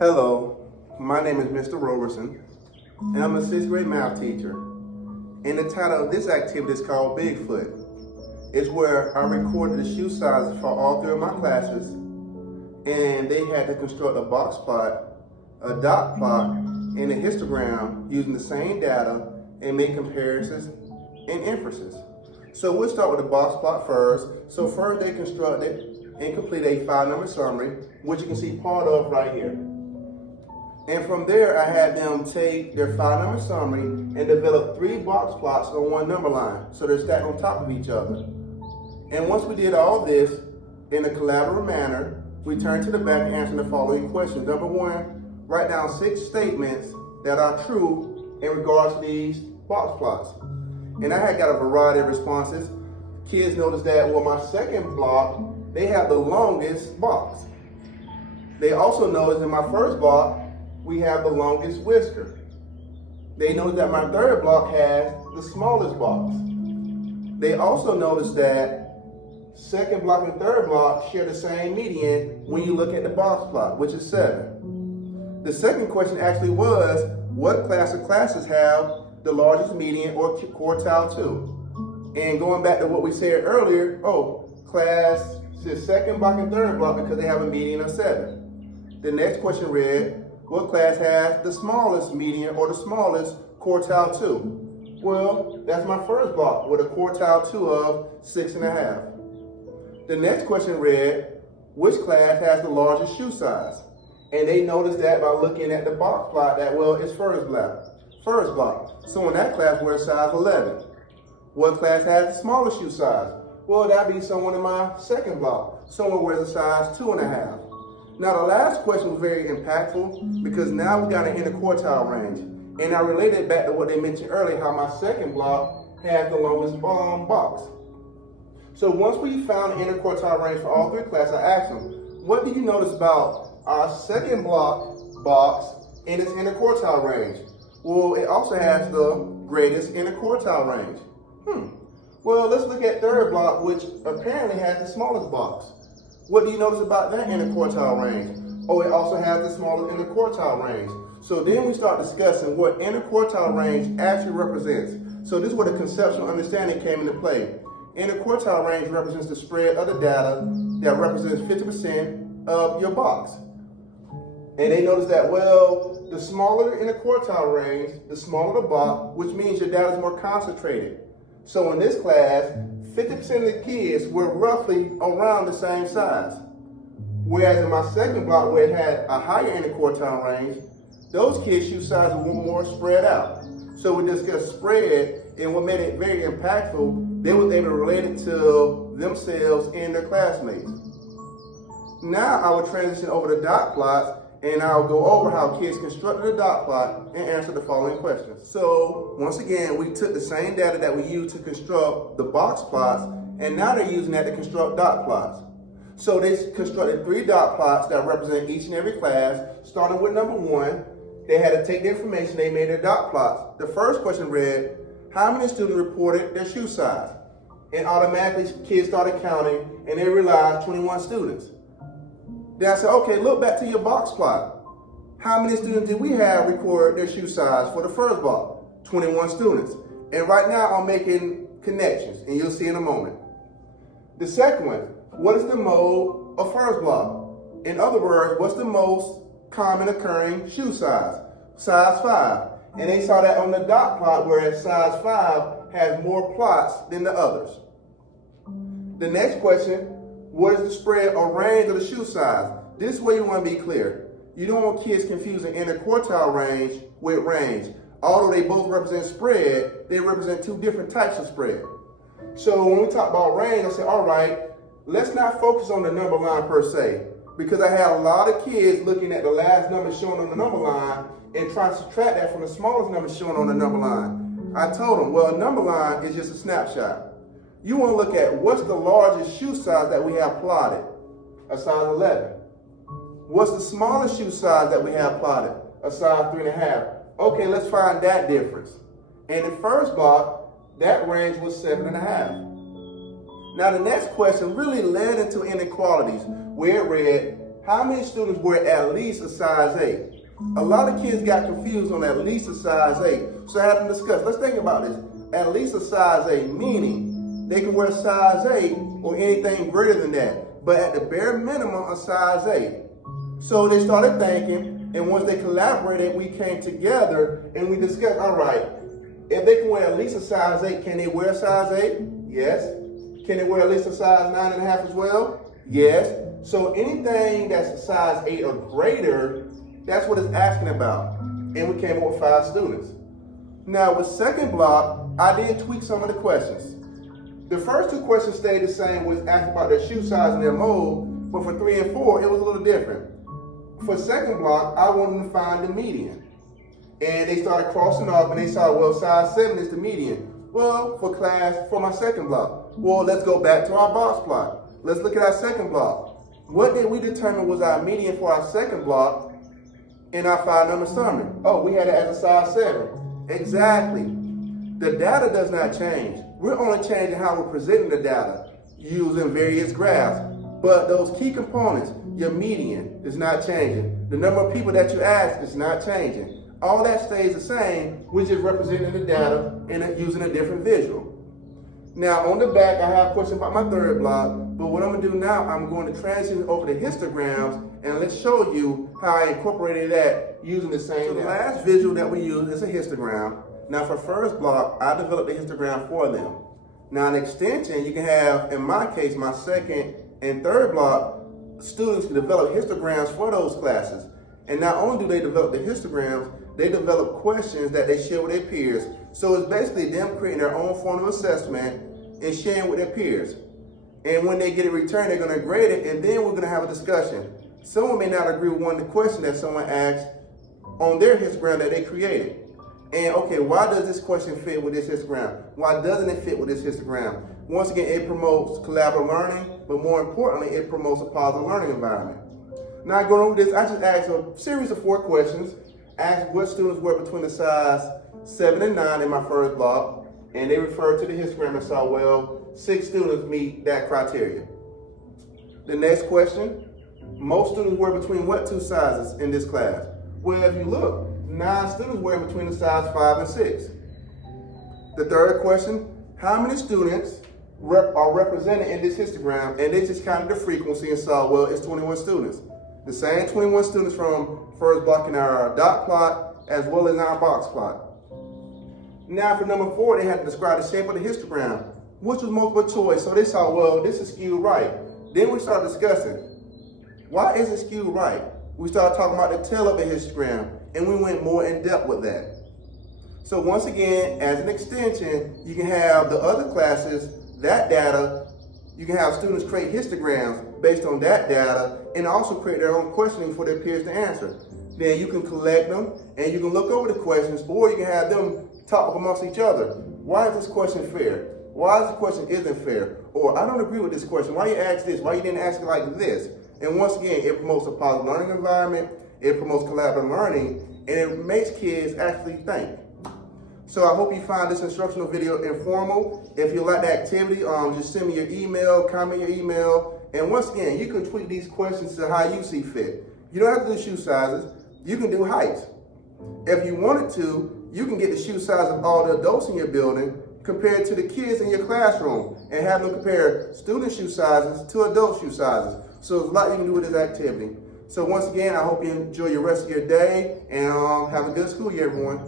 Hello, my name is Mr. Roberson, and I'm a 6th grade math teacher. And the title of this activity is called Bigfoot. It's where I recorded the shoe sizes for all 3 of my classes, and they had to construct a box plot, a dot plot, and a histogram using the same data and make comparisons and inferences. So we'll start with the box plot first. So first they constructed and completed a 5-number summary, which you can see part of right here. And from there, I had them take their 5-number summary and develop 3 box plots on 1 number line. So they're stacked on top of each other. And once we did all this in a collaborative manner, we turned to the back and answered the following questions. Number 1, write down 6 statements that are true in regards to these box plots. And I had got a variety of responses. Kids noticed that, well, my second block, they have the longest box. They also noticed in my first block, we have the longest whisker. They noticed that my third block has the smallest box. They also noticed that second block and third block share the same median when you look at the box plot, which is 7. The second question actually was, what class of classes have the largest median or quartile 2? And going back to what we said earlier, class is second block and third block because they have a median of 7. The next question read, what class has the smallest median or the smallest quartile 2? Well, that's my first block with a quartile 2 of 6.5. The next question read, which class has the largest shoe size? And they noticed that by looking at the box plot that, well, it's first block. So in that class, we're size 11. What class has the smallest shoe size? Well, that'd be someone in my second block. Someone wears a size 2.5. Now, the last question was very impactful because now we got an interquartile range. And I related back to what they mentioned earlier, how my second block has the longest box. So once we found the interquartile range for all 3 classes, I asked them, what do you notice about our second block box in its interquartile range? Well, it also has the greatest interquartile range. Well, let's look at third block, which apparently has the smallest box. What do you notice about that interquartile range? It also has the smallest interquartile range. So then we start discussing what interquartile range actually represents. So this is where the conceptual understanding came into play. Interquartile range represents the spread of the data that represents 50% of your box. And they noticed that, well, the smaller the interquartile range, the smaller the box, which means your data is more concentrated. So in this class, 50% of the kids were roughly around the same size. Whereas in my second block, where it had a higher interquartile range, those kids' shoe sizes were more spread out. So we discussed spread, and what made it very impactful, they were able to relate it to themselves and their classmates. Now I will transition over to dot plots, and I'll go over how kids constructed a dot plot and answer the following questions. So once again, we took the same data that we used to construct the box plots, and now they're using that to construct dot plots. So they constructed 3 dot plots that represent each and every class, starting with number 1. They had to take the information, they made their dot plots. The first question read, how many students reported their shoe size? And automatically kids started counting, and they realized 21 students. Then I said, okay, look back to your box plot. How many students did we have record their shoe size for the first block? 21 students. And right now I'm making connections, and you'll see in a moment. The second one, what is the mode of first block? In other words, what's the most common occurring shoe size? Size 5. And they saw that on the dot plot, whereas size 5 has more plots than the others. The next question, what is the spread or range of the shoe size? This is where you want to be clear. You don't want kids confusing interquartile range with range. Although they both represent spread, they represent 2 different types of spread. So when we talk about range, I say, all right, let's not focus on the number line per se, because I have a lot of kids looking at the last number shown on the number line and trying to subtract that from the smallest number shown on the number line. I told them, well, a number line is just a snapshot. You want to look at what's the largest shoe size that we have plotted, a size 11. What's the smallest shoe size that we have plotted, a size 3.5. Okay, let's find that difference. In the first block, that range was 7.5. Now the next question really led into inequalities, where it read, how many students wear at least a size 8? A lot of kids got confused on at least a size 8. So I had them discuss. Let's think about this. At least a size 8, meaning they can wear size 8 or anything greater than that. But at the bare minimum, a size 8. So they started thinking, and once they collaborated, we came together and we discussed, all right, if they can wear at least a size 8, can they wear a size 8? Yes. Can they wear at least a size 9.5 as well? Yes. So anything that's a size 8 or greater, that's what it's asking about. And we came up with 5 students. Now with second block, I did tweak some of the questions. The first 2 questions stayed the same, was asking about their shoe size and their mold, but for 3 and 4, it was a little different. For second block, I wanted them to find the median. And they started crossing off and they saw, well, size 7 is the median. Well, for my second block, well, let's go back to our box plot. Let's look at our second block. What did we determine was our median for our second block in our 5-number summary? Oh, we had it as a size 7. Exactly. The data does not change. We're only changing how we're presenting the data using various graphs. But those key components, your median is not changing. The number of people that you ask is not changing. All that stays the same, we're just representing the data and using a different visual. Now on the back, I have a question about my third block, but what I'm gonna do now, I'm going to transition over to histograms and let's show you how I incorporated that using the same. So the last visual that we use is a histogram. Now for first block, I developed a histogram for them. Now an extension, you can have, in my case, my second and third block, students can develop histograms for those classes. And not only do they develop the histograms, they develop questions that they share with their peers. So it's basically them creating their own form of assessment and sharing with their peers. And when they get it returned, they're gonna grade it, and then we're gonna have a discussion. Someone may not agree with one of the questions that someone asked on their histogram that they created. And okay, why does this question fit with this histogram? Why doesn't it fit with this histogram? Once again, it promotes collaborative learning, but more importantly, it promotes a positive learning environment. Now going over this, I just asked a series of 4 questions. Asked what students were between the size 7 and 9 in my first block, and they referred to the histogram and saw, well, 6 students meet that criteria. The next question, most students were between what 2 sizes in this class? Well, if you look, 9 students were in between the size 5 and 6. The third question, how many students are represented in this histogram? And they just counted the frequency and saw, well, it's 21 students. The same 21 students from first block in our dot plot as well as in our box plot. Now for number 4, they had to describe the shape of the histogram, which was multiple choice. So they saw, well, this is skewed right. Then we started discussing, why is it skewed right? We started talking about the tail of the histogram, and we went more in depth with that. So once again, as an extension, you can have the other classes, that data, you can have students create histograms based on that data and also create their own questioning for their peers to answer. Then you can collect them and you can look over the questions, or you can have them talk amongst each other. Why is this question fair? Why is this question isn't fair? Or I don't agree with this question. Why you ask this? Why you didn't ask it like this? And once again, it promotes a positive learning environment, it promotes collaborative learning, and it makes kids actually think. So I hope you find this instructional video informative. If you like the activity, just send me your email, comment your email. And once again, you can tweak these questions to how you see fit. You don't have to do shoe sizes. You can do heights. If you wanted to, you can get the shoe size of all the adults in your building compared to the kids in your classroom and have them compare student shoe sizes to adult shoe sizes. So there's a lot you can do with this activity. So once again, I hope you enjoy your rest of your day and have a good school year, everyone.